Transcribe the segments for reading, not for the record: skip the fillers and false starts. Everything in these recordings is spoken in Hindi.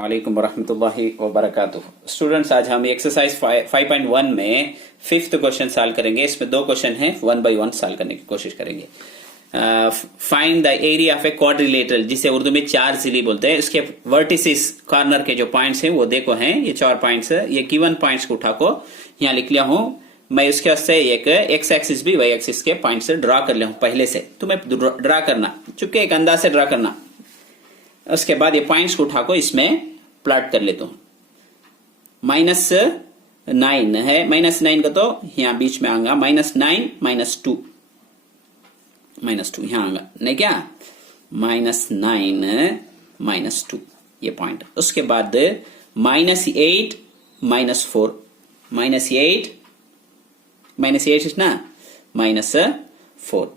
वालेकुम वरहमतुल्लाहि वबरकातुह। स्टूडेंट्स, आज हम एक्सरसाइज 5.1 में 5th क्वेश्चन सॉल्व करेंगे। इसमें 2 क्वेश्चन हैं, 1 by 1 सॉल्व करने की कोशिश करेंगे। Find the area of a quadrilateral, जिसे उर्दू में 4 जिली बोलते हैं। इसके वर्टिसेस कॉर्नर के जो पॉइंट्स हैं वो देखो हैं, ये 4 पॉइंट्स है। ये गिवन पॉइंट्स को उठा को यहाँ लिख लिया हूं मैं। इसके वास्ते एक एक्स एक्सिस भी वाई एक्सिस के पॉइंट से ड्रा कर लिया हूं पहले से। तुम्हें ड्रा करना, चुपके एक अंदाज से ड्रा करना। उसके बाद ये पॉइंट्स को उठा को इसमें प्लॉट कर लेता हूं। -9 है, -9 का तो यहां बीच में आऊंगा, -9 -2 यहां आऊंगा नहीं क्या, -9 -2 ये पॉइंट। उसके बाद -8 -4 -8 ना -4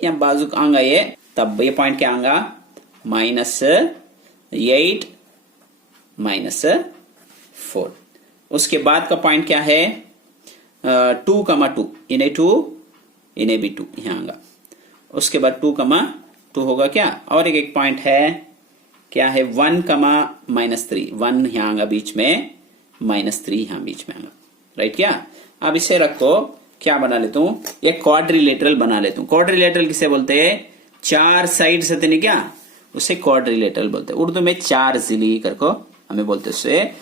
यहां बाजू आऊंगा ये, तब ये पॉइंट क्या आऊंगा -8 -4। उसके बाद का पॉइंट क्या है 2, इन्हें 2 इन्हें भी 2 यहां आऊंगा। उसके बाद 2, होगा क्या, और एक पॉइंट है क्या है 1, -3 1 यहां आऊंगा बीच में, -3 यहां बीच में आऊंगा, राइट क्या। अब इसे रखो, क्या बना लेता हूं, एक क्वाड्रिलेटरल बना लेता हूं। क्वाड्रिलेटरल किसे बोलते हैं, 4 साइड से नहीं क्या, उसे क्वाड्रिलेटरल बोलते हैं। उर्दू में 4 जिली करको हमें बोलते हैं।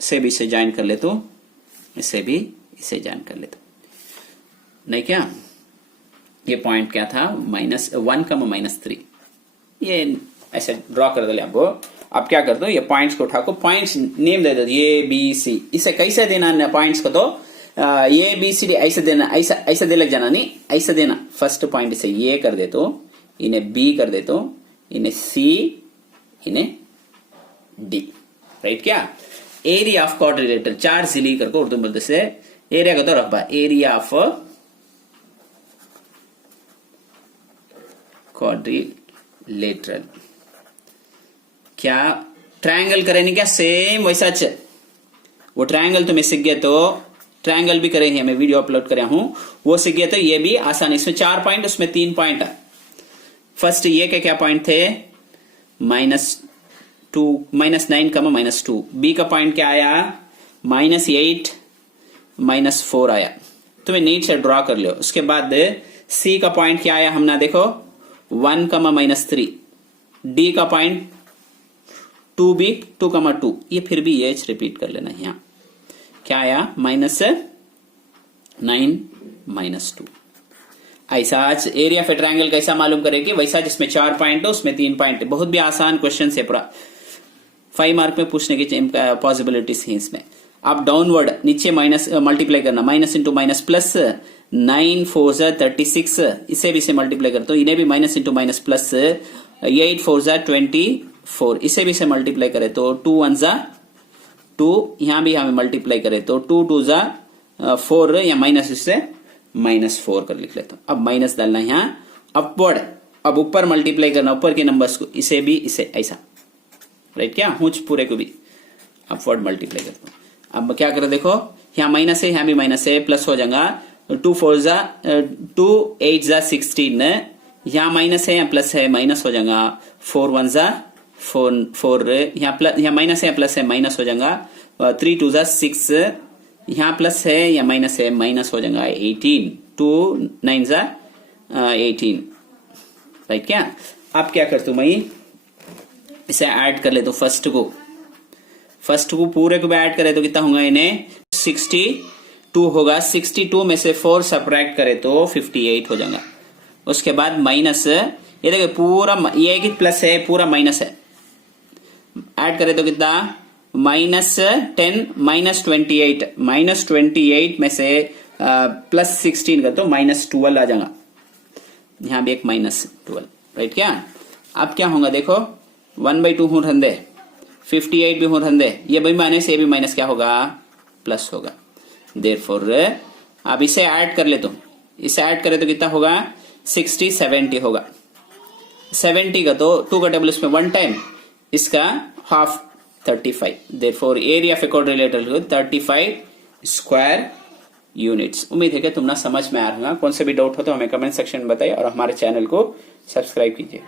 इसे भी इसे ज्वाइन कर लेता हूं, इसे भी इसे ज्वाइन कर लेता हूं, नहीं क्या। ये पॉइंट क्या था -1, -3 ये ऐसे ड्रॉ कर दे आपको। अब क्या कर दो, ये पॉइंट्स को उठा को पॉइंट्स नेम दे दो, ए बी सी। इसे कैसे देना पॉइंट्स को, तो ए बी सी डी ऐसे देना, ऐसा दे लग जाना, नहीं ऐसा देना। फर्स्ट पॉइंट इसे ए कर दे तो, इन्हें बी कर दे तो, इन्हें सी, इन्हें डी, राइट क्या। एरिया ऑफ क्वाड्रिलेटरल 4 जिली करके उर्दू बोलते से। एरिया का तो रखबा, एरिया ऑफ क्वाड्रिलेटरल क्या, ट्रायंगल करेंगे क्या, सेम वैसा वो ट्रायंगल तुम्हें सीख गया तो ट्रायंगल भी करेंगे, मैं वीडियो अपलोड कर हूं, वो सीख गया तो ये भी आसानी। इसमें 4 पॉइंट, उसमें 3 पॉइंट है। फर्स्ट ये के क्या पॉइंट थे -2 -9, -2। बी का पॉइंट क्या आया -8 -4 आया, तुम्हें नीट से ड्रॉ कर लो। उसके बाद सी का पॉइंट क्या आया हमने देखो 1, -3। डी का पॉइंट 2B 2, ये फिर भी ये रिपीट कर लेना। यहां क्या आया -9 -2। ऐसा आज एरिया ऑफ ट्रायंगल कैसा मालूम करेंगे, वैसा जिसमें 4 पॉइंट हो उसमें 3 पॉइंट। बहुत भी आसान क्वेश्चन है, पूरा 5 मार्क में पूछने की पॉसिबिलिटीज है इसमें। अब डाउनवर्ड नीचे माइनस मल्टीप्लाई करना, माइनस इंटू माइनस प्लस, 9 4 36, इसे भी से मल्टीप्लाई करते हो, इन्हें भी माइनस इंटू माइनस प्लस, 8 4 24, इसे भी से मल्टीप्लाई करे तो 2 1 2, यहां भी हमें मल्टीप्लाई करे तो 2 2 4, या माइनस इससे -4 कर लिख लेता हूं। अब माइनस डालना यहां अपवर्ड, अब ऊपर मल्टीप्लाई करना ऊपर के नंबर्स को, इसे भी इसे ऐसा, राइट क्या, हुच पूरे को भी अपवर्ड मल्टीप्लाई करता हूं। अब क्या करें देखो, यहां माइनस है, यहां भी माइनस है, प्लस हो जाएगा 2 4 2 8 16, यहां माइनस है, यहां प्लस है, माइनस हो जाएगा 4 1 4, यहां माइनस है, प्लस है, माइनस हो जाएगा 3 2 6, यहां प्लस है या माइनस है, माइनस हो जाएगा 18, 2 9 18, राइट क्या। अब क्या करता हूं मैं, इसे ऐड कर ले तो फर्स्ट को पूरे को भी ऐड करे तो कितना होगा, इन्हें 62 होगा। 62 में से 4 सब्ट्रैक्ट करे तो 58 हो जाएगा। उसके बाद माइनस, ये देखिए पूरा ये कि प्लस है, पूरा माइनस है, ऐड करे तो कितना -10 -28 में से +16 कर तो -12 आ जाएगा। यहां भी एक -12, राइट क्या। अब क्या होगा देखो, 1/2 हो रंदे, 58 भी हो रंदे, ये भी माइनस, ये भी माइनस, क्या होगा प्लस होगा। देयरफॉर अब इसे ऐड कर ले तो, इसे ऐड करे तो कितना होगा 60 70 होगा। 70 का तो 2 का टेबल उसमें 1 टाइम, इसका half 35। Therefore area of a quadrilateral 35 square units. उम्मीद है कि तुम ना समझ में आ रहा। कौन से भी डाउट हो तो हमें कमेंट सेक्शन में बताइए और हमारे चैनल को सब्सक्राइब कीजिए।